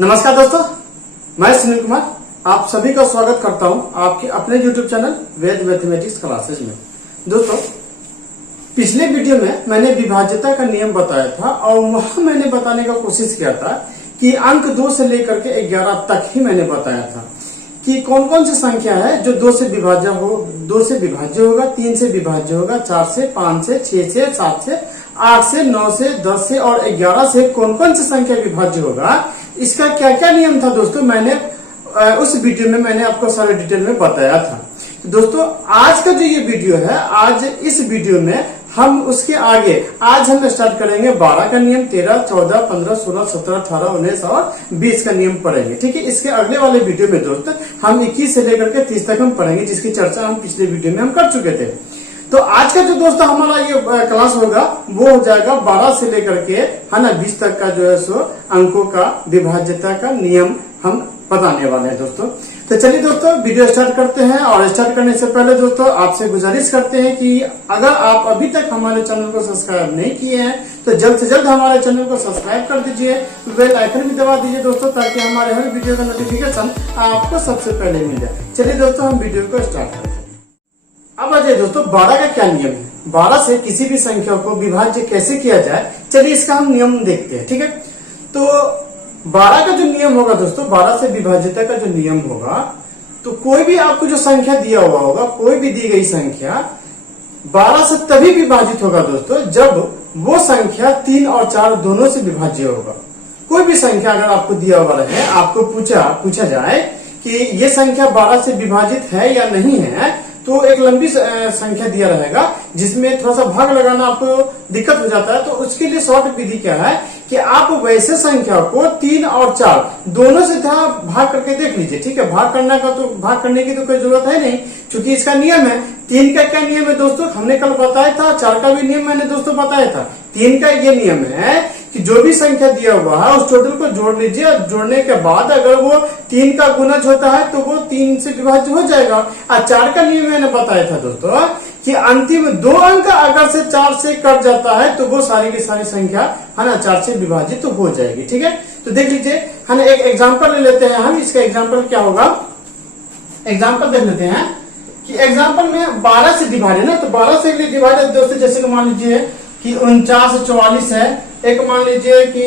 नमस्कार दोस्तों, मैं सुनील कुमार आप सभी का स्वागत करता हूं आपके अपने YouTube चैनल वेद मैथमेटिक्स क्लासेज में। दोस्तों, पिछले वीडियो में मैंने विभाज्यता का नियम बताया था और वहां मैंने बताने का कोशिश किया था कि अंक 2 से लेकर के 11 तक ही मैंने बताया था कि कौन कौन सी संख्या है जो 2 से विभाज्य होगा, 3 से विभाज्य होगा, 4 से, 5 से, 6 से, 7 से, 8 से, 9 से, 10 से और 11 से कौन कौन सी संख्या विभाज्य होगा, इसका क्या क्या नियम था दोस्तों, मैंने उस वीडियो में मैंने आपको सारे डिटेल में बताया था। तो दोस्तों, आज का जो ये वीडियो है, आज इस वीडियो में हम उसके आगे आज हम स्टार्ट करेंगे 12 का नियम, 13, 14, 15, 16, 17, 18, 19 और 20 का नियम पढ़ेंगे। ठीक है, इसके अगले वाले वीडियो में दोस्तों हम 21 से लेकर के 30 तक हम पढ़ेंगे, जिसकी चर्चा हम पिछले वीडियो में हम कर चुके थे। तो आज का जो दोस्तों हमारा ये क्लास होगा वो हो जाएगा 12 से लेकर के है ना 20 तक का जो है सो अंकों का विभाज्यता का नियम हम बताने वाले हैं दोस्तों। तो चलिए दोस्तों वीडियो स्टार्ट करते हैं, और स्टार्ट करने से पहले दोस्तों आपसे गुजारिश करते हैं कि अगर आप अभी तक हमारे चैनल को सब्सक्राइब नहीं किए हैं तो जल्द से जल्द हमारे चैनल को सब्सक्राइब कर दीजिए, बेल आइकन भी दबा दीजिए दोस्तों, ताकि हमारे हर वीडियो का नोटिफिकेशन आपको सबसे पहले मिल जाए। चलिए दोस्तों हम वीडियो को स्टार्ट करते हैं। अब आ जाए दोस्तों 12 का क्या नियम है, 12 से किसी भी संख्या को विभाज्य कैसे किया जाए, चलिए इसका हम नियम देखते हैं। ठीक है, तो 12 का जो नियम होगा दोस्तों, 12 से विभाज्यता का जो नियम होगा, तो कोई भी आपको जो संख्या दिया हुआ होगा, कोई भी दी गई संख्या 12 से तभी विभाजित होगा दोस्तों जब वो संख्या 3 और 4 दोनों से विभाज्य होगा। कोई भी संख्या अगर आपको दिया हुआ रहे, आपको पूछा जाए कि ये संख्या 12 से विभाजित है या नहीं है, तो एक लंबी संख्या दिया रहेगा जिसमें थोड़ा सा भाग लगाना आपको दिक्कत हो जाता है। तो उसके लिए शॉर्ट विधि क्या है कि आप वैसे संख्या को 3 और 4 दोनों से भाग करके देख लीजिए। ठीक है, भाग करने की तो कोई जरूरत है नहीं, क्योंकि इसका नियम है। 3 का क्या नियम है दोस्तों, हमने कल बताया था। 4 का भी नियम मैंने दोस्तों बताया था। 3 का ये नियम है कि जो भी संख्या दिया हुआ है उस टोटल को जोड़ लीजिए, और जोड़ने के बाद अगर वो 3 का गुणज होता है तो वो 3 से विभाज्य हो जाएगा। और 4 का नियम मैंने बताया था दोस्तों कि अंतिम 2 अंक अगर से 4 से कट जाता है तो वो सारी की सारी संख्या है ना 4 से विभाजित तो हो जाएगी। ठीक है, तो देख लीजिए, है ना, एक एग्जाम्पल ले लेते हैं हम। इसका एग्जाम्पल क्या होगा, एग्जाम्पल देख लेते हैं कि एग्जाम्पल में 12 से डिवाइडेड ना, तो 12 से डिवाइडेड दोस्तों, जैसे कि मान लीजिए कि 49 44 है, एक मान लीजिए कि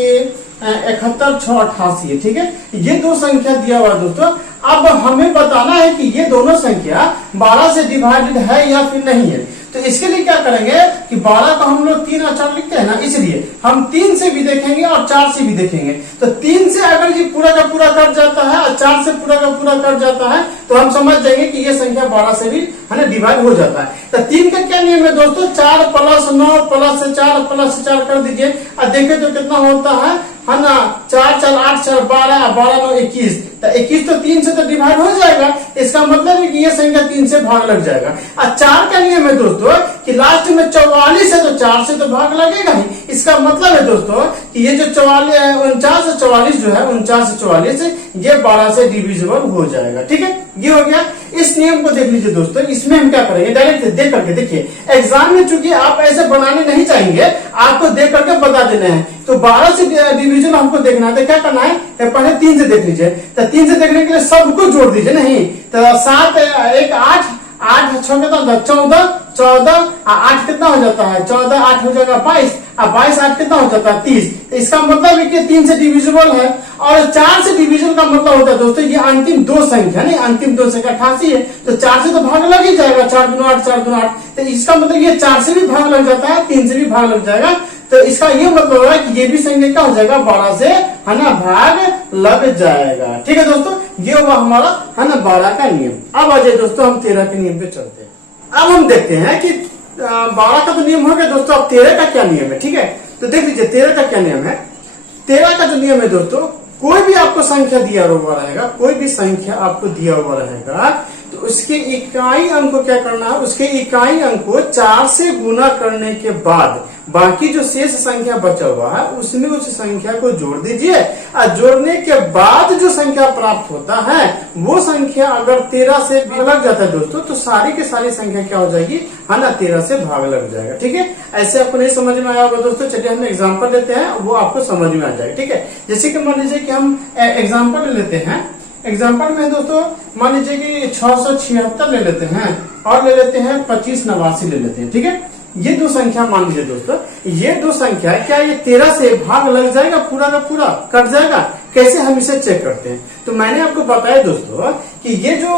71 6 88 है। ठीक है, ये दो संख्या दिया हुआ है दोस्तों। अब हमें बताना है कि ये दोनों संख्या 12 से डिवाइडेड है या फिर नहीं है। तो इसके लिए क्या करेंगे कि 12 को हम लोग 3 और 4 लिखते हैं ना, इसलिए हम 3 से भी देखेंगे और 4 से भी देखेंगे। तो 3 से अगर ये पूरा का पूरा कट जाता है और 4 से पूरा का पूरा कट जाता है तो हम समझ जाएंगे कि ये संख्या 12 से भी है ना डिवाइड हो जाता है। तो 3 का क्या नियम है दोस्तों, 4 + 9 + 4 + 4 कर दीजिए और देखिए तो कितना होता है ना, 4 4 8 4 12 12 9 21। तो 21 तो 3 से तो डिवाइड हो जाएगा, इसका मतलब है कि ये संख्या 3 से भाग लग जाएगा। और 4 का नियम है दोस्तों कि लास्ट में 44 है तो 4 से तो भाग लगेगा ही। इसका मतलब है दोस्तों कि ये जो 49 से 44 जो है, 49 से 44 ये 12 से डिविजिबल हो जाएगा। ठीक है, ये हो गया। इस नियम को देख लीजिए दोस्तों, इसमें हम क्या करेंगे, डायरेक्ट देख करके देखिए। एग्जाम में चूंकि आप ऐसे बनाने नहीं चाहेंगे, आपको देख करके बता देना है। तो 12 से डिवीजन हमको देखना है, तो क्या करना है, पहले 3 से देख लीजिए। तो 3 से देखने के लिए सबको जोड़ दीजिए, नहीं तो 7 1 8 8 6 कितना होता है 14 14 8 कितना हो जाता है 14 8 हो जाएगा 22 और 22 8 कितना हो जाता है 30। तो इसका मतलब है कि 3 से डिविजिबल है। और 4 से डिवीजन का मतलब होता है दोस्तों ये अंतिम 2 संख्या, नहीं अंतिम 2 संख्या 88 है, तो 4 से तो भाग लग ही जाएगा, 4 दूना 8 4 दूना 8। तो इसका मतलब ये 4 से भी भाग लग जाता है, 3 से भी भाग लग जाएगा। तो इसका ये मतलब है कि ये भी संख्या क्या हो जाएगा 12 से है ना भाग लग जाएगा। ठीक है दोस्तों, ये होगा हमारा है ना 12 का नियम। अब आ जाए दोस्तों हम 13 के नियम पे चलते हैं। अब हम देखते हैं कि 12 का तो नियम हो गया दोस्तों, अब 13 का क्या नियम है। ठीक है, तो देख लीजिए 13 का क्या नियम है। 13 का जो नियम है दोस्तों, कोई भी आपको संख्या दिया हुआ रहेगा, कोई भी संख्या आपको दिया हुआ रहेगा, तो उसके इकाई अंक को क्या करना है, उसके इकाई अंक को 4 से गुना करने के बाद बाकी जो शेष संख्या बचा हुआ है उसमें उस संख्या को जोड़ दीजिए और जोड़ने के बाद जो संख्या प्राप्त होता है वो संख्या अगर 13 से लग जाता है दोस्तों तो सारी की सारी संख्या क्या हो जाएगी, है ना, 13 से भाग लग जाएगा। ठीक है, ऐसे आपको नहीं समझ में आया होगा दोस्तों। चलिए हम एग्जाम्पल लेते हैं, वो आपको समझ में आ जाएगा। ठीक है, जैसे कि मान लीजिए कि हम एग्जाम्पल लेते हैं। एग्जाम्पल में दोस्तों मान लीजिए कि 676 ले लेते हैं और ले लेते हैं 2589 ले लेते हैं। ठीक है, ये दो संख्या मान लीजिए दोस्तों, ये दो संख्या क्या ये 13 से भाग लग जाएगा, पूरा का पूरा कट जाएगा? कैसे हम इसे चेक करते हैं? तो मैंने आपको बताया दोस्तों कि ये जो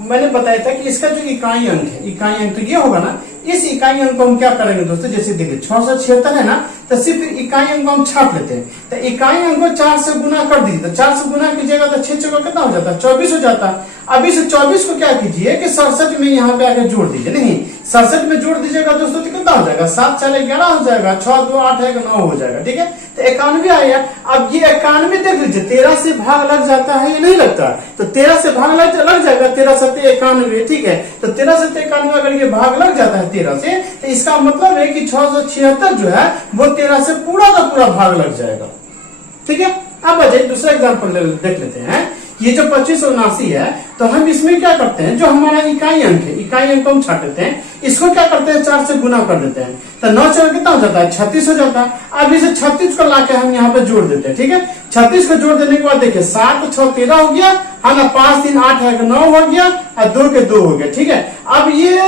मैंने बताया था कि इसका जो इकाई अंक है, इकाई अंक तो ये होगा ना, इस इकाई अंक को हम क्या करेंगे दोस्तों, जैसे देखिए 676 है ना, तो सिर्फ इकाई अंक को हम छाप लेते हैं। तो इकाई अंक को 4 से गुना कर दीजिए, तो 4 से गुना कीजिएगा तो 6 चौका कितना हो जाता है, 24 हो जाता है। अब इस 24 को क्या कीजिए कि 67 में यहाँ पे आके जोड़ दीजिए। नहीं, 67 में जोड़ दीजिएगा दोस्तों तो कितना हो जाएगा, 7 4 11 हो जाएगा, 6 2 8 1 9 हो जाएगा। ठीक है, तो 91 आया। अब ये 91 देख लीजिए 13 से भाग लग जाता है या नहीं लगता, तो 13 से भाग लग जाएगा, 13 7 91। ठीक है, तो 13 7 91 अगर ये भाग लग जाता है 13 से, तो इसका मतलब है कि 676 जो है वो 13 से पूरा का पूरा भाग लग जाएगा। ठीक है, अब आ जाइए दूसरा एग्जाम्पल देख लेते हैं। ये जो 2579 है, तो हम इसमें क्या करते हैं, जो हमारा इकाई अंक है, इकाई अंक को हम छाट लेते हैं, इसको क्या करते हैं 4 से गुना कर देते हैं, तो 9 4 कितना हो जाता है, 36 हो जाता है। अब इसे 36 को लाके हम यहाँ पे जोड़ देते हैं। ठीक है, 36 को जोड़ देने के बाद देखिए 7 6 13 हो गया, है ना, 5 3 8 1 9 हो गया और 2 के 2 हो गया। ठीक है, अब ये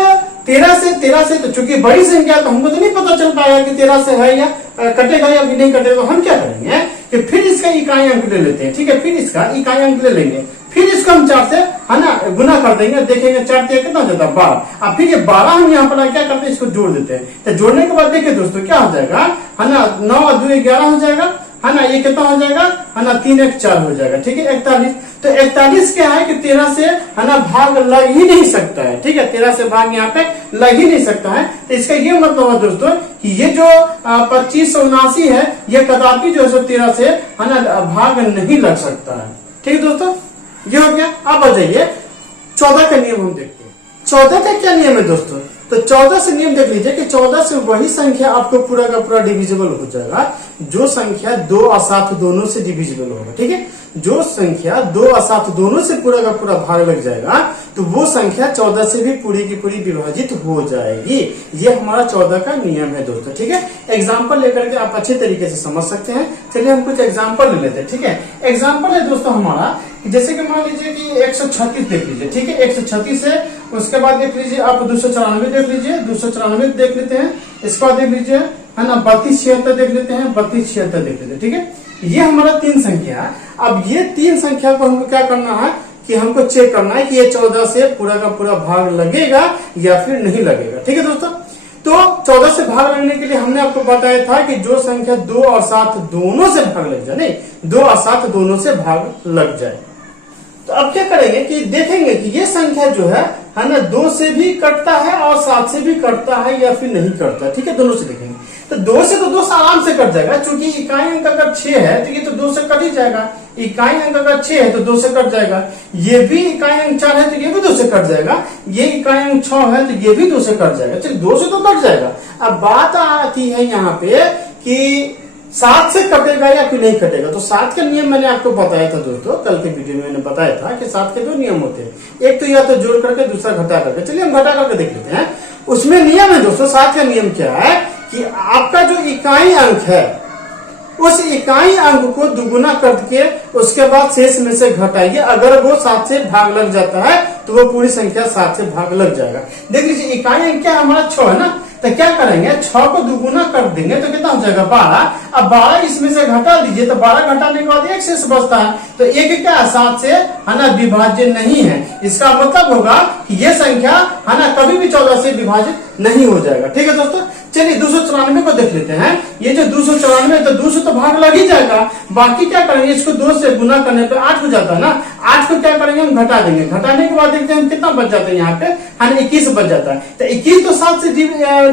13 से तो चूंकि बड़ी संख्या तो हमको तो नहीं पता चल पाएगा कि 13 से है या कटेगा या भी नहीं कटेगा, तो हम क्या करेंगे कि फिर इसका इकाई अंक ले लेते हैं। ठीक है, फिर इसका इकाई अंक ले लेंगे, फिर इसको हम 4 से, है ना, गुना कर देंगे, देखेंगे 4 कितना हो जाता है 12। अब फिर ये 12 हम यहाँ पर क्या करते हैं, इसको जोड़ देते हैं। तो जोड़ने के बाद देखिए दोस्तों क्या हो जाएगा, है ना, 9 और 2 11 हो जाएगा, है ना, ये कितना हो जाएगा, है ना, 3 1 4 हो जाएगा। ठीक है, 41। तो 41 क्या है कि 13 से, है ना, भाग लग ही नहीं सकता है। ठीक है, 13 से भाग यहाँ पे लग ही नहीं सकता है। तो इसका ये मतलब है दोस्तों कि ये जो 2579 है ये कदापि जो है 13 से, है ना, भाग नहीं लग सकता है। ठीक है दोस्तों, ये हो गया। अब आ जाइए 14 का नियम हम देखते हैं। 14 का क्या नियम है दोस्तों, तो 14 से नियम देख लीजिए कि 14 से वही संख्या आपको पूरा का पूरा डिविजिबल हो जाएगा जो संख्या 2 और 7 दोनों से डिविजिबल होगा। ठीक है, जो संख्या 2 और 7 दोनों से पूरा का पूरा भाग लग जाएगा तो वो संख्या 14 से भी पूरी की पूरी विभाजित हो जाएगी। ये हमारा 14 का नियम है दोस्तों। ठीक है, एग्जाम्पल लेकर के आप अच्छे तरीके से समझ सकते हैं। चलिए हम कुछ एग्जाम्पल ले लेते हैं। ठीक है, एग्जाम्पल है दोस्तों हमारा, जैसे कि मान लीजिए कि 136 देख लीजिए। ठीक है, 136 है, उसके बाद देख लीजिए आप 294 देख लीजिए, 294 देख लेते हैं, इसके बाद देख लीजिए, है ना, 3276 देख लेते हैं, 3276 देख लेते हैं। ठीक है, ये हमारा 3 संख्या है। अब ये 3 संख्या को हमको क्या करना है कि हमको चेक करना है कि ये 14 से पूरा का पूरा भाग लगेगा या फिर नहीं लगेगा। ठीक है दोस्तों, तो 14 से भाग लगने के लिए हमने आपको बताया था कि जो संख्या 2 और 7 दोनों से भाग लग जाए, नहीं 2 और 7 दोनों से भाग लग जाए, तो अब क्या करेंगे कि देखेंगे कि ये संख्या जो है ना, 2 से भी कटता है और 7 से भी कटता है या फिर नहीं कटता। ठीक है, दोनों से देखेंगे तो 2 से तो 2 से आराम से कट जाएगा, क्योंकि इकाई अंक अगर 6 है तो ये तो 2 से कट ही जाएगा। इकाई अंक अगर 6 है तो 2 से कट जाएगा। ये भी इकाई अंक 4 है तो ये भी 2 से कट जाएगा। ये इकाई अंक 6 है तो ये भी 2 से कट जाएगा। चलिए 2 से तो कट जाएगा। अब बात आती है यहाँ पे कि 7 से कटेगा या फिर नहीं कटेगा। तो 7 का नियम मैंने आपको बताया था दोस्तों, कल के वीडियो में मैंने बताया था कि 7 के 2 नियम होते हैं, एक तो या तो जोड़ करके दूसरा घटा करके। चलिए हम घटा करके देख लेते हैं। उसमें नियम है दोस्तों, 7 का नियम क्या है कि आपका जो इकाई अंक है उस इकाई अंक को दुगुना करके उसके बाद शेष में से घटाइए। अगर वो 7 से भाग लग जाता है तो वो पूरी संख्या 7 से भाग लग जाएगा। देख लीजिए इकाई अंक क्या हमारा 6 है ना, तो क्या करेंगे 6 को दुगुना कर देंगे तो कितना हो जाएगा 12। अब 12 इसमें से घटा दीजिए तो 12 घटाने के बाद 1 शेष बचता है, तो 1 क्या 7 से, है ना, विभाज्य नहीं है। इसका मतलब होगा कि ये संख्या, है ना, कभी भी 14 से विभाजित नहीं हो जाएगा। ठीक है दोस्तों, चलिए 294 को देख लेते हैं। ये जो 294 तो 200 तो भाग लग ही जाएगा, बाकी क्या करेंगे इसको 2 से गुना करने पे 8 हो जाता है ना। 8 को क्या करेंगे हम घटा देंगे, घटाने के बाद देखते हैं कितना बच जाता है यहाँ पे, है ना, 21 बच जाता है। तो 21 तो 7 से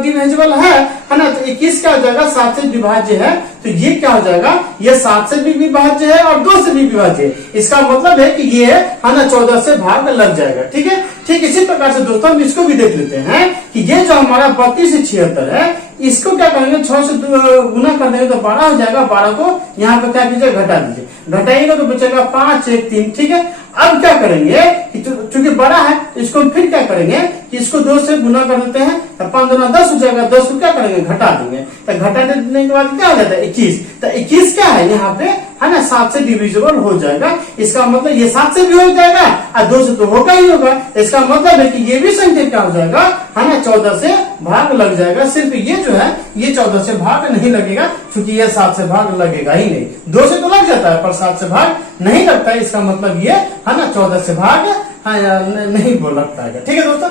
डिविजिबल है ना, तो 21 क्या हो जाएगा 7 से विभाज्य है। तो ये क्या हो जाएगा, ये 7 से भी विभाज्य है और 2 से भी विभाज्य है। इसका मतलब है कि ये, है ना, 14 से भाग लग जाएगा। ठीक है, ठीक इसी प्रकार से दोस्तों हम इसको भी देख लेते हैं कि ये जो हमारा 32 से 76 है इसको क्या करेंगे 6 से गुना कर देंगे तो 12 हो जाएगा। 12 को यहाँ पे क्या कीजिए घटा दीजिए, घटाइएगा तो बचेगा 5 1 3। ठीक है, अब क्या करेंगे कि चूंकि बड़ा है इसको हम फिर क्या करेंगे कि इसको 2 से गुना कर देते हैं तो 5 दूना 10 हो जाएगा। 10 को क्या करेंगे घटा देंगे, तो घटा देने के बाद क्या हो जाता है 21। तो 21 क्या है यहाँ पे है ना 7 से डिविजिबल हो जाएगा। इसका मतलब ये 7 से भी हो जाएगा और 2 से तो होगा ही होगा। इसका मतलब है कि ये भी संख्या क्या हो जाएगा है ना 14 से भाग लग जाएगा। सिर्फ ये जो है ये 14 से भाग नहीं लगेगा क्योंकि ये 7 से भाग लगेगा ही नहीं। 2 से तो लग जाता है पर 7 से भाग नहीं लगता है। इसका मतलब ये है ना 14 से भाग नहीं बोल लगता है। ठीक है दोस्तों,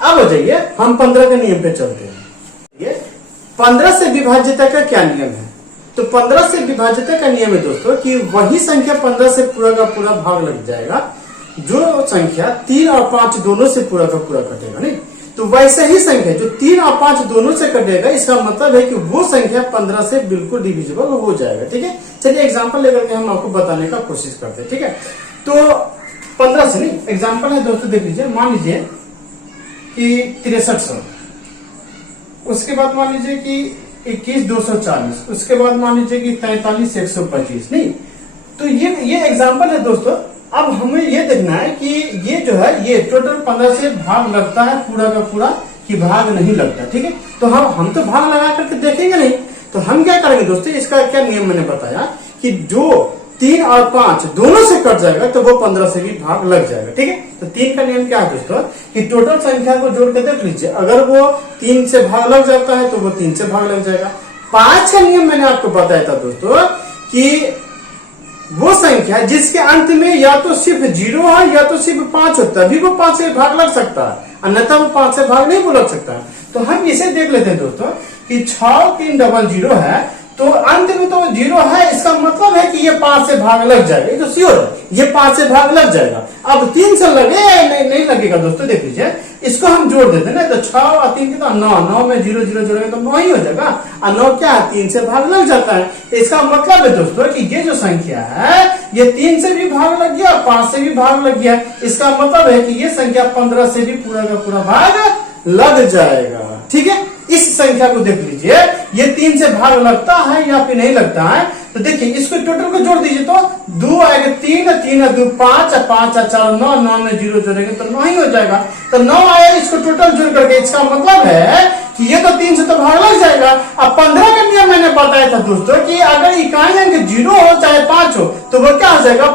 अब हो जाइए हम 15 के नियम पे चलते हैं। ये 15 से विभाज्यता का क्या नियम है? तो 15 से विभाज्यता का नियम है दोस्तों कि वही संख्या 15 से पूरा का पूरा भाग लग जाएगा जो संख्या 3 और 5 दोनों से पूरा का पूरा कटेगा। नहीं तो वैसे ही संख्या जो 3 और 5 दोनों से कटेगा, इसका मतलब है कि वो संख्या 15 से बिल्कुल डिविजिबल हो जाएगा। ठीक है, चलिए एग्जांपल लेकर के हम आपको बताने का कोशिश करते हैं। ठीक है, तो 15 से नहीं एग्जांपल है दोस्तों, देख लीजिए। मान लीजिए कि 6300, उसके बाद मान लीजिए कि 21,240, उसके बाद मान लीजिए कि 43,125। नहीं तो ये एग्जांपल है दोस्तों। अब हमें ये देखना है कि ये जो है ये टोटल 15 से भाग लगता है पूरा का पूरा कि भाग नहीं लगता। ठीक है, तो हम तो भाग लगा करके देखेंगे नहीं। तो हम क्या करेंगे दोस्तों, इसका क्या नियम मैंने बताया कि जो 3 और 5 दोनों से कट जाएगा तो वो 15 से भी भाग लग जाएगा। ठीक है, तो 3 का नियम क्या है दोस्तों कि टोटल संख्या को जोड़ के देख लीजिए, अगर वो 3 से भाग लग जाता है तो वो 3 से भाग लग जाएगा। 5 का नियम मैंने आपको बताया था दोस्तों कि वो संख्या जिसके अंत में या तो सिर्फ 0 है या तो सिर्फ 5 होता है, तभी वो 5 से भाग लग सकता है, अन्यथा वो 5 से भाग नहीं लग सकता। तो हम इसे देख लेते हैं दोस्तों कि 6300 है तो अंत में तो 0 है, इसका मतलब है कि ये 5 से भाग लग जाएगा। ये तो श्योर है, ये 5 से भाग लग जाएगा। अब 3 से लगे नहीं लगेगा दोस्तों, देख लीजिए इसको हम जोड़ देते हैं ना, तो 6 और 3 कितना 9, 9 में 0 0 जोड़ेंगे तो 9 ही हो जाएगा। और 9 क्या है 3 से भाग लग जाता है। तो इसका मतलब है दोस्तों कि ये जो संख्या है ये 3 से भी भाग लग गया, 5 से भी भाग लग गया। इसका मतलब है कि ये संख्या 15 से भी पूरा का पूरा भाग लग जाएगा। ठीक है, इस संख्या को देख लीजिए, ये 3 से भाग लगता है या फिर नहीं लगता है। तो देखिए इसको टोटल को जोड़ दीजिए तो 2 आएगा 3, 3 2 5, 5 4 9, 9 में 0 जोड़ेंगे तो 9 ही हो जाएगा। तो 9 आया, इसको टोटल जोड़ करके इसका मतलब है कि ये तो 3 से तो भाग लग जाएगा। अब 15 का नियम मैंने बताया था दोस्तों कि अगर इकाई अंक 0 हो चाहे 5 हो तो वो क्या हो जाएगा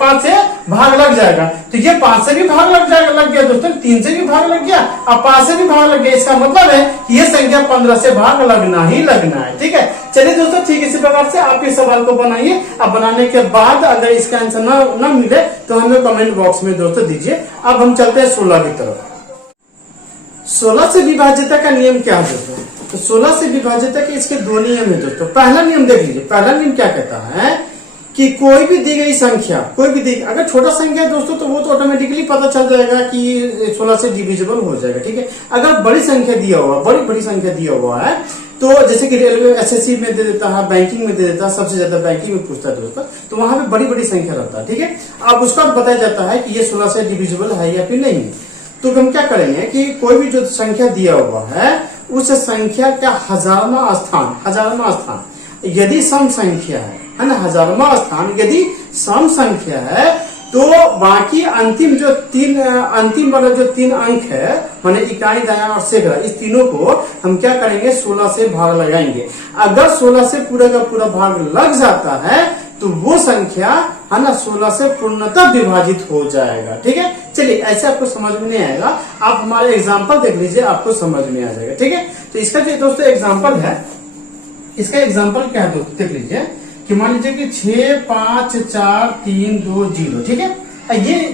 5 से भाग लग जाएगा। तो ये 5 से भी भाग लग गया दोस्तों, 3 से भी भाग लग गया, अब 5 से भी भाग लग गया। इसका मतलब है कि ये संख्या 15 से भाग लगना ही लगना है। ठीक है, चलिए दोस्तों ठीक इसी प्रकार से आप इस सवाल को बनाइए। अब बनाने के बाद अगर इसका आंसर न मिले तो हमें कमेंट बॉक्स में दोस्तों दीजिए। अब हम चलते हैं 16 की तरफ। 16 से विभाज्यता का नियम क्या है दोस्तों? तो 16 से विभाज्यता के इसके 2 नियम है दोस्तों। पहला नियम देख लीजिए, पहला नियम क्या कहता है कि कोई भी दी गई संख्या, कोई भी दी अगर छोटा संख्या है दोस्तों तो वो तो ऑटोमेटिकली पता चल जाएगा कि 16 से डिविजिबल हो जाएगा। ठीक है, अगर बड़ी संख्या दिया हुआ, बड़ी संख्या दिया हुआ है तो जैसे कि रेलवे एसएससी में दे देता है, बैंकिंग में दे देता है, सबसे ज्यादा बैंकिंग में पूछता है दोस्तों, तो वहां पे बड़ी संख्या रहता है। ठीक है, अब उसका बताया जाता है कि ये 16 से डिविजिबल है या फिर नहीं। तो हम क्या करेंगे कि कोई भी जो संख्या दिया हुआ है उस संख्या का हजारवां स्थान यदि सम संख्या है ना, हजारवां स्थान यदि सम संख्या है तो बाकी अंतिम वाला जो 3 अंक है माने इकाई, दाया और सैकड़ा, इस तीनों को हम क्या करेंगे 16 से भाग लगाएंगे। अगर 16 से पूरा का पूरा भाग लग जाता है तो वो संख्या है ना 16 से पूर्णतः विभाजित हो जाएगा। ठीक है, चलिए ऐसे आपको समझ में नहीं आएगा, आप हमारे एग्जाम्पल देख लीजिए, आपको समझ में आ जाएगा। ठीक है, तो इसका जो दोस्तों एग्जाम्पल है, इसका एग्जाम्पल क्या है दोस्तों देख लीजिए कि मान लीजिए कि 6 5 4 3 2 0। ठीक है,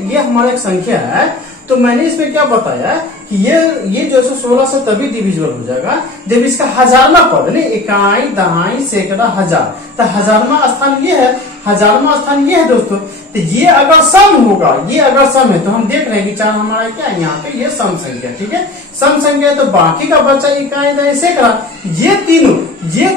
ये हमारा एक संख्या है। तो मैंने इसमें क्या बताया कि ये जो है 16 से तभी डिविजिबल हो जाएगा जब इसका हजारवां पद, नहीं इकाई, दहाई, सैकड़ा, हजार, तो हजारवां स्थान ये है, हजारवां स्थान ये है दोस्तों। तो ये अगर सम होगा, ये अगर सम है तो हम देख रहे हैं कि 4 हमारा क्या है यहाँ पे, ये सम संख्या। ठीक है, सम संख्या है तो बाकी का बचा इकाई दशा सैकड़ा। ये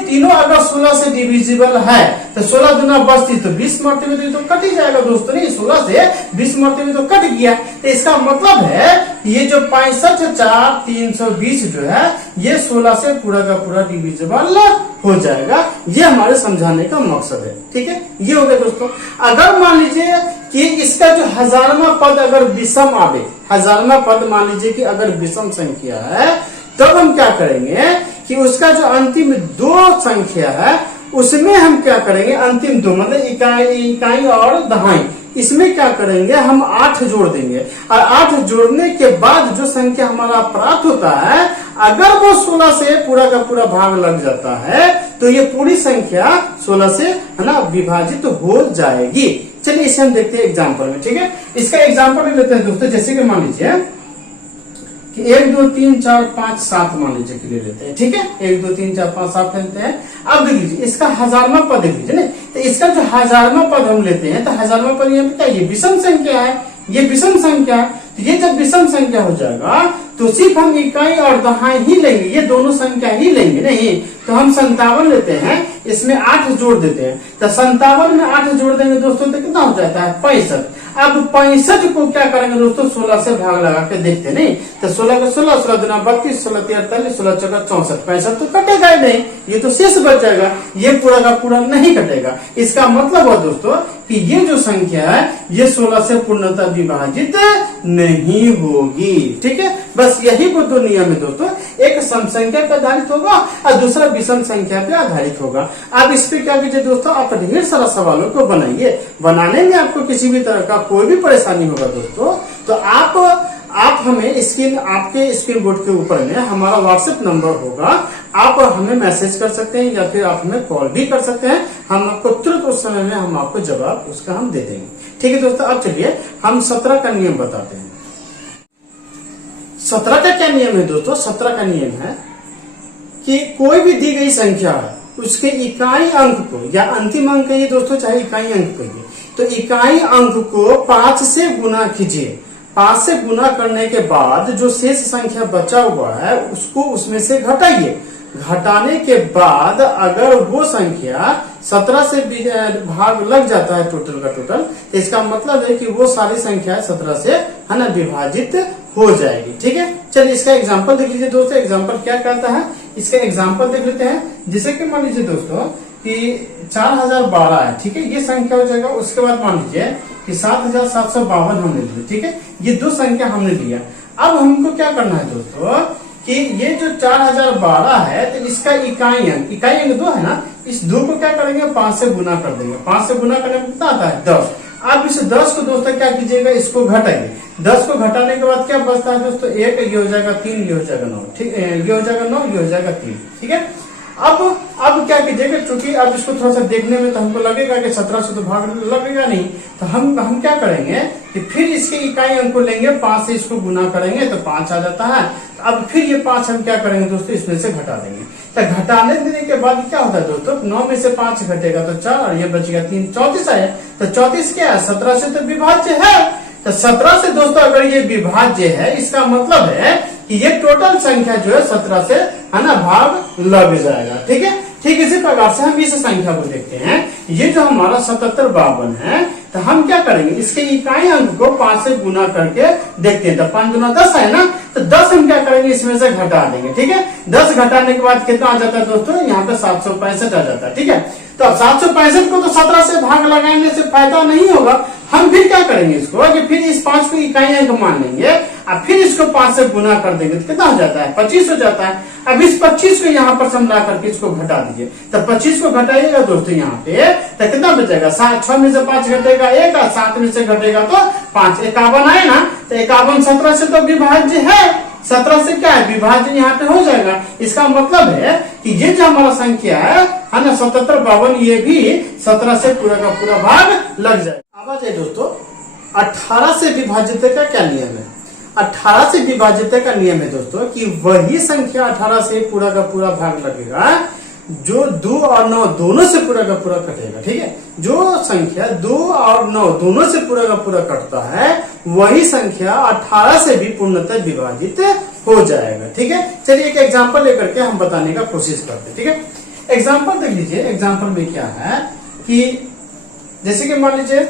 तीनों अगर 16 से डिविजिबल है तो 16 दुना 32 तो 20 मरते में तो कट ही जाएगा दोस्तों। नहीं 16 से 20 मरते में तो कट गया। तो इसका मतलब है ये जो 65,4,320 जो है ये 16 से पूरा का पूरा डिविजिबल हो जाएगा। ये हमारे समझाने का मकसद है। ठीक है, ये हो गया दोस्तों। अगर मान लीजिए कि इसका जो हजारवा पद अगर विषम आवे, हजारवा पद मान लीजिए कि अगर विषम संख्या है, तब हम क्या करेंगे कि उसका जो अंतिम दो संख्या है उसमें हम क्या करेंगे, अंतिम दो मतलब इकाई और दहाई, इसमें क्या करेंगे हम 8 जोड़ देंगे। और 8 जोड़ने के बाद जो संख्या हमारा प्राप्त होता है, अगर वो 16 से पूरा का पूरा भाग लग जाता है तो ये पूरी संख्या 16 से है ना विभाजित हो जाएगी। चलिए इसे हम देखते हैं एग्जाम्पल में। ठीक है, इसका एग्जाम्पल भी लेते हैं दोस्तों। जैसे कि मान लीजिए कि 1 2 3 4 5 7 मान लीजिए कि ले लेते हैं। ठीक है, 1 2 3 4 5 7 लेते हैं। अब देख लीजिए इसका हजारवा पद देख लीजिए ना, तो इसका जो हजारवा पद हम लेते हैं तो हजारवा पद यहाँ पे क्या, ये विषम संख्या है, ये विषम संख्या है। तो ये जब विषम संख्या हो जाएगा तो सिर्फ हम इकाई और दहाई ही लेंगे, ये दोनों संख्या ही लेंगे नहीं। तो हम 57 लेते हैं, इसमें 8 जोड़ देते हैं। तो 57 में 8 जोड़ देंगे दोस्तों तो कितना हो जाता है 65। अब 65 को क्या करेंगे दोस्तों 16 से भाग लगा के देखते नहीं। तो 16 का 16, 16 दुना 32, 16 तिया 48, 16 चौका 64, 65 तो कटेगा ही नहीं, ये तो शेष बच जाएगा, ये पूरा का पूरा नहीं कटेगा। इसका मतलब है दोस्तों कि ये जो संख्या है ये 16 से पूर्णतः विभाजित नहीं होगी। ठीक है, बस यही वो दो नियम है दोस्तों, एक सम संख्या पे आधारित होगा और दूसरा विषम संख्या पे आधारित होगा। आप इस पे क्या कीजिए दोस्तों, आप ढेर सारा सवालों को बनाइए। बनाने में आपको किसी भी तरह का कोई भी परेशानी होगा दोस्तों तो आप हमें आपके स्क्रीन बोर्ड के ऊपर में हमारा व्हाट्सएप नंबर होगा, आप हमें मैसेज कर सकते हैं या फिर आप हमें कॉल भी कर सकते हैं। हम आपको तुरंत उस समय में हम आपको जवाब उसका हम दे देंगे। ठीक है दोस्तों, अब चलिए हम 17 का नियम बताते हैं। 17 का क्या नियम है दोस्तों, 17 का नियम है कि कोई भी दी गई संख्या है उसके इकाई अंक को या अंतिम अंक कहिए दोस्तों, चाहे इकाई अंक कहिए, तो इकाई अंक को 5 से गुना कीजिए। 5 से गुना करने के बाद जो शेष संख्या बचा हुआ है उसको उसमें से घटाइए। घटाने के बाद अगर वो संख्या 17 से भाग लग जाता है टोटल का टोटल, तो इसका मतलब है कि वो सारी संख्या 17 से है ना विभाजित हो जाएगी। ठीक है, चलिए इसका एग्जांपल देख लीजिए दोस्तों। एग्जांपल क्या कहता है, इसका एग्जांपल देख लेते हैं। जैसे कि मान लीजिए दोस्तों कि 4012 है। ठीक है, ये संख्या हो जाएगा। उसके बाद मान लीजिए कि 7752 हमने लिया। ठीक है, ये दो संख्या हमने लिया। अब हमको क्या करना है दोस्तों कि ये जो 4012 है तो इसका इकाई अंक 2 है ना, इस 2 को क्या करेंगे 5 से गुना कर देंगे। 5 से गुना करने में कितना आता है 10। अब इस 10 को दोस्तों क्या कीजिएगा, इसको घटाइए। 10 को घटाने के बाद क्या बचता है दोस्तों 1, ये हो जाएगा 3, ये हो जाएगा 9। ठीक, ये हो जाएगा 9, ये हो जाएगा 3। ठीक है, अब क्या कीजिएगा, चूंकि अब इसको थोड़ा सा देखने में तो हमको लगेगा कि 17 से तो भाग लगेगा नहीं, तो हम क्या करेंगे कि फिर इसके इकाई अंक को लेंगे, 5 से इसको गुना करेंगे तो 5 आ जाता है। अब फिर ये 5 हम क्या करेंगे दोस्तों इसमें से घटा देंगे। तो घटाने देने के बाद क्या होता है दोस्तों 9 में से 5 घटेगा तो 4 और ये बच गया 3, 34 आया। तो 34 क्या है 17 से तो विभाज्य है। तो 17 से दोस्तों अगर ये विभाज्य है इसका मतलब है कि ये टोटल संख्या जो है 17 से है ना भाग लग जाएगा। ठीक है, ठीक इसी प्रकार से हम इस संख्या को देखते हैं। ये जो हमारा 7752 है तो हम क्या करेंगे इसके इकाई अंक को 5 से गुना करके देखते हैं। तो 5 गुना 10 है ना, तो 10 हम क्या करेंगे इसमें से घटा देंगे। ठीक है, 10 घटाने के बाद कितना आ जाता है दोस्तों, यहाँ पे 765 आ जाता है। ठीक है, तो अब 765 को तो 17 से भाग लगाने से फायदा नहीं होगा। हम फिर क्या करेंगे इसको कि फिर इस 5 को इकाई अंक मान लेंगे और फिर इसको 5 से गुना कर देंगे तो कितना हो जाता है 25 हो जाता है। अब इस 25 को यहाँ पर समझा करके इसको घटा दीजिए। तो 25 को घटाइएगा दोस्तों यहाँ पे तो कितना बचेगा 6 में से 5 घटेगा 1 और 7 में से घटेगा तो 5, 51 आए ना। तो 51 17 से तो विभाज्य है, 17 से क्या है विभाजन यहाँ पे हो जाएगा। इसका मतलब है कि ये जो हमारा संख्या है ना 7752 ये भी 17 से पूरा का पूरा भाग लग जाएगा। अब आ जाए दोस्तों 18 से विभाजित का क्या नियम है। 18 से विभाजित का नियम है दोस्तों कि वही संख्या 18 से पूरा का पूरा भाग लगेगा जो 2 और 9 दोनों से पूरा का पूरा कटेगा। ठीक है, जो संख्या 2 और 9 दोनों से पूरा का पूरा कटता है वही संख्या 18 से भी पूर्णतः विभाजित हो जाएगा। ठीक है, चलिए एक एग्जांपल लेकर के हम बताने का कोशिश करते हैं। ठीक है, एग्जांपल देख लीजिए। एग्जांपल में क्या है कि जैसे कि मान लीजिए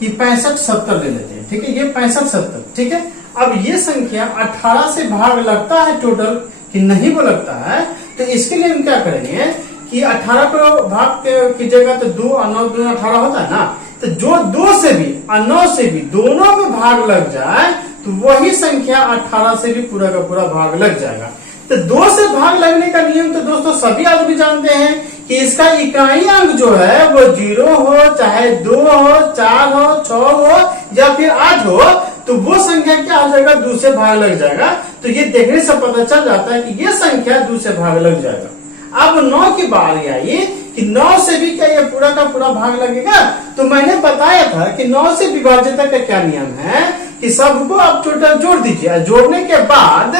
कि 65-70 ले लेते हैं। ठीक है, ये 65-70। ठीक है, अब ये संख्या 18 से भाग लगता है टोटल कि नहीं वो लगता है, तो इसके लिए हम क्या करेंगे कि 18 को भाग कीजिएगा तो 2 और 9 2 18 होता है ना, तो जो 2 से भी और 9 से भी दोनों में भाग लग जाए तो वही संख्या 18 से भी पूरा का पूरा भाग लग जाएगा। तो 2 से भाग लगने का नियम तो दोस्तों सभी आदमी जानते हैं कि इसका इकाई अंक जो है वो 0 हो, चाहे 2 हो, 4 हो, 6 हो या फिर 8 हो, तो वो संख्या क्या हो जाएगा, 2 से भाग लग जाएगा। तो ये देखने से पता चल जाता है कि ये संख्या 2 से भाग लग जाएगा। अब 9 की बारी आई कि 9 से भी क्या ये पूरा का पूरा भाग लगेगा। तो मैंने बताया था कि 9 से विभाज्यता का क्या नियम है कि सबको आप टोटल जोड़ दीजिए, जोड़ने के बाद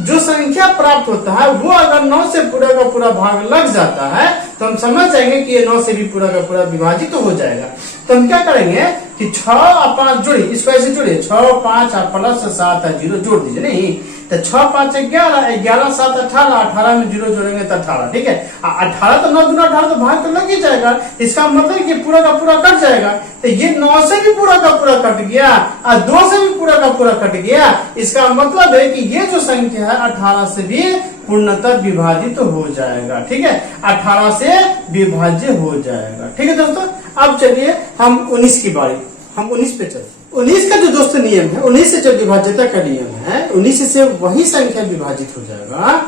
जो संख्या प्राप्त होता है वो अगर 9 से पूरा का पूरा भाग लग जाता है तो हम समझ जाएंगे कि ये 9 से भी पूरा का पूरा विभाजित तो हो जाएगा। तो हम क्या करेंगे कि 6 और 5 जोड़िए, इसको ऐसे जोड़िए, 6 5 और प्लस 7 0 जोड़ दीजिए। नहीं तो 6 5 11, 11 7 18, 18 में 0 जोड़ेंगे तो 18। ठीक है, 18 तो 9 दूना 18 तो भाग तो लग ही जाएगा। इसका मतलब कि पूरा का पूरा कट जाएगा। तो ये 9 से भी पूरा का पूरा कट गया और 2 से भी पूरा का पूरा कट गया। इसका मतलब है कि ये जो संख्या है 18 से भी पूर्णतः विभाजित तो हो जाएगा। ठीक है, 18 से विभाज्य हो जाएगा। ठीक है दोस्तों, अब चलिए हम 19 की बारी, हम 19 पे चलते। 19 का जो दोस्तों नियम है, 19 से जो विभाज्यता का नियम है, 19 से वही संख्या विभाजित हो जाएगा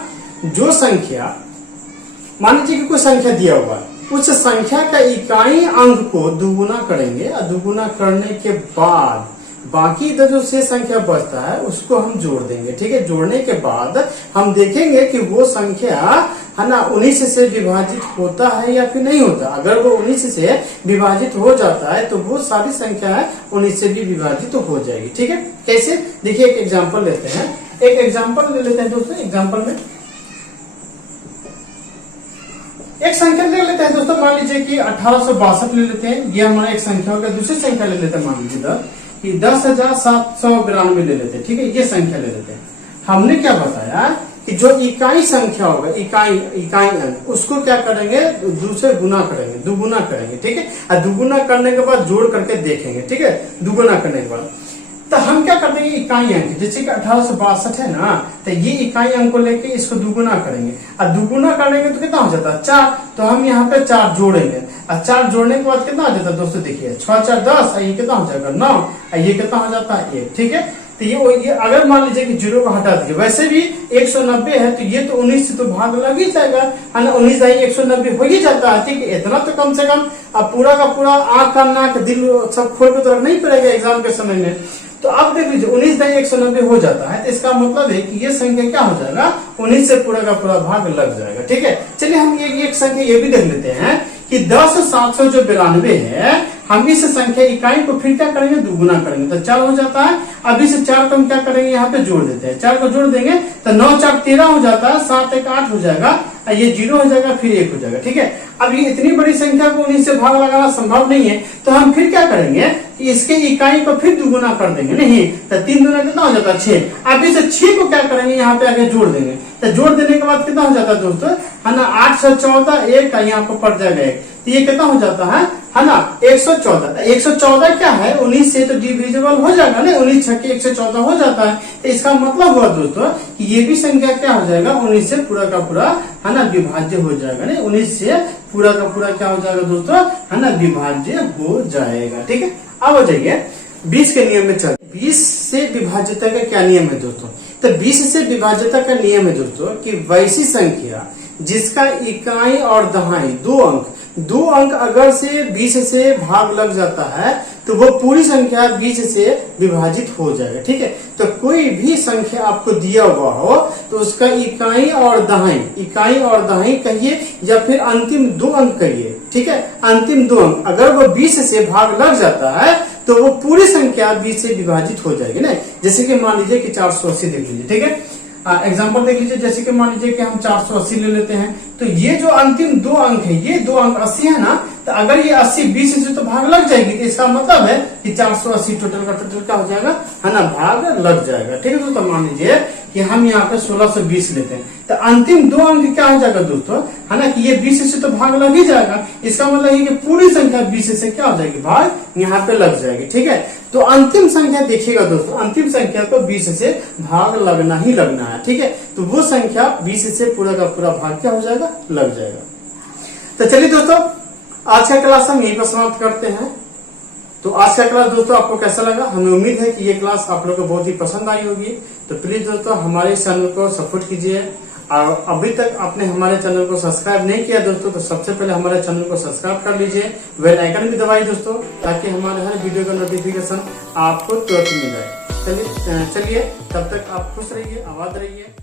जो संख्या, मान लीजिए कि कोई संख्या दिया हुआ है, उस संख्या का इकाई अंक को दुगुना करेंगे और दुगुना करने के बाद बाकी इधर जो शेष संख्या बचता है उसको हम जोड़ देंगे। ठीक है, जोड़ने के बाद हम देखेंगे कि वो संख्या है ना 19 से विभाजित होता है या फिर नहीं होता। अगर वो 19 से विभाजित हो जाता है तो वो सारी संख्या है 19 से भी विभाजित तो हो जाएगी। ठीक है, कैसे देखिए एक एग्जांपल लेते हैं। एक एग्जांपल ले लेते हैं दोस्तों। एग्जांपल में एक संख्या ले लेते हैं दोस्तों, मान लीजिए कि 1862 ले लेते हैं। ये हमारा एक संख्या होगा। दूसरी संख्या ले लेते हैं, मान लीजिए कि 10,792 ले लेते हैं। ठीक है, ये संख्या ले लेते हैं। हमने क्या बताया कि जो इकाई संख्या होगा, इकाई अंक, उसको क्या करेंगे, 2 से गुना करेंगे, दुगुना करेंगे। ठीक है, और दुगुना करने के बाद जोड़ करके देखेंगे। ठीक है, दुगुना करने के बाद तो हम क्या कर देंगे, इकाई अंक जैसे कि 1862 है ना, तो ये इकाई अंक को लेके इसको दुगुना करेंगे और दुगुना करेंगे तो कितना हो जाता है 4। तो हम यहाँ पे 4 जोड़ेंगे और 4 जोड़ने के बाद कितना हो जाता है दोस्तों, देखिए 6 4 10, ये कितना हो जाएगा 9, ये कितना हो जाता है 1। ठीक है, तो ये अगर मान लीजिए कि 0 को हटा दीजिए, वैसे भी 190 है तो ये तो 19 से तो भाग लग ही जाएगा, है ना, 19 190 हो ही जाता है। ठीक है, इतना तो कम से कम अब पूरा का पूरा आंख कान नाक दिल सब खोल के तो रखना ही पड़ेगा एग्जाम के समय में। तो अब देख लीजिए 19 190 हो जाता है, तो इसका मतलब है कि ये संख्या क्या हो जाएगा, 19 से पूरा का पूरा भाग लग जाएगा। ठीक है, चलिए हम एक संख्या ये भी देख लेते हैं कि 10,792 है। हम इस संख्या इकाई को फिर क्या करेंगे, दुगुना करेंगे तो 4 हो जाता है। अब इस 4 को हम क्या करेंगे, यहाँ पे जोड़ देते हैं। 4 को जोड़ देंगे तो 9 4 13 हो जाता है, 7 1 8 हो जाएगा, ये 0 हो जाएगा, फिर 1 हो जाएगा। ठीक है, अब ये इतनी बड़ी संख्या को 19 से भाग लगाना संभव नहीं है, तो हम फिर क्या करेंगे कि इसके इकाई को फिर दुगुना कर देंगे। नहीं तो 3 दूना कितना हो जाता है 6। अब इस 6 को क्या करेंगे, यहाँ पे आगे जोड़ देंगे। तो जोड़ देने के बाद कितना हो जाता है दोस्तों, है ना, 8 6 14, 1 का यहाँ पर पड़ जाएगा 1, तो ये कितना हो जाता है ना 114। 114 क्या है, 19 से तो डिविजिबल हो जाएगा ना, 19 छक्के 114 हो जाता है। तो इसका मतलब हुआ दोस्तों कि ये भी संख्या क्या हो जाएगा, 19 से पूरा का पूरा, है ना, विभाज्य हो जाएगा। नहीं 19 से पूरा का पूरा क्या हो जाएगा दोस्तों, है ना, विभाज्य हो जाएगा। ठीक है, अब आ जाइए 20 के नियम में चल। 20 से विभाज्यता का क्या नियम है दोस्तों, तो 20 से विभाज्यता का नियम है दोस्तों कि वैसी संख्या जिसका इकाई और दहाई दो अंक अगर से 20 से भाग लग जाता है तो वो पूरी संख्या 20 से विभाजित हो जाएगा। ठीक है, तो कोई भी संख्या आपको दिया हुआ हो तो उसका इकाई और दहाई कहिए या फिर अंतिम 2 अंक कहिए। ठीक है, अंतिम 2 अंक अगर वो 20 से भाग लग जाता है तो वो पूरी संख्या 20 से विभाजित हो जाएगी ना। जैसे कि मान लीजिए कि 480 देख लीजिए। ठीक है, एग्जाम्पल देख लीजिए, जैसे कि मान लीजिए कि हम 480 ले लेते हैं, तो ये जो अंतिम 2 अंक है, ये 2 अंक 80 है ना, तो अगर ये 80 20 से तो भाग लग जाएगी, तो इसका मतलब है कि 480 टोटल का टोटल क्या हो जाएगा, है ना, भाग लग जाएगा। ठीक है दोस्तों, मान लीजिए कि हम यहाँ पे 1620 लेते हैं, तो अंतिम 2 अंक क्या हो जाएगा दोस्तों, है ना, कि ये 20 से तो भाग लग ही जाएगा। इसका मतलब है कि पूरी संख्या 20 से क्या हो जाएगी, भाग यहाँ पे लग जाएगी। ठीक है, तो अंतिम संख्या देखिएगा दोस्तों, अंतिम संख्या को 20 से भाग लगना ही लगना है। ठीक है, तो वो संख्या 20 से पूरा का पूरा भाग क्या हो जाएगा, लग जाएगा। तो चलिए दोस्तों, आज का क्लास हम यहीं पर समाप्त करते हैं। तो आज का क्लास दोस्तों आपको कैसा लगा, हमें उम्मीद है कि ये क्लास आप लोगों को बहुत ही पसंद आई होगी। तो प्लीज दोस्तों हमारे चैनल को सपोर्ट कीजिए, और अभी तक आपने हमारे चैनल को सब्सक्राइब नहीं किया दोस्तों, तो सबसे पहले हमारे चैनल को सब्सक्राइब कर लीजिए, बेल आइकन भी दबाइए दोस्तों, ताकि हमारे हर वीडियो का नोटिफिकेशन आपको तुरंत मिल जाए। चलिए तब तक आप खुश रहिए, आबाद रहिए।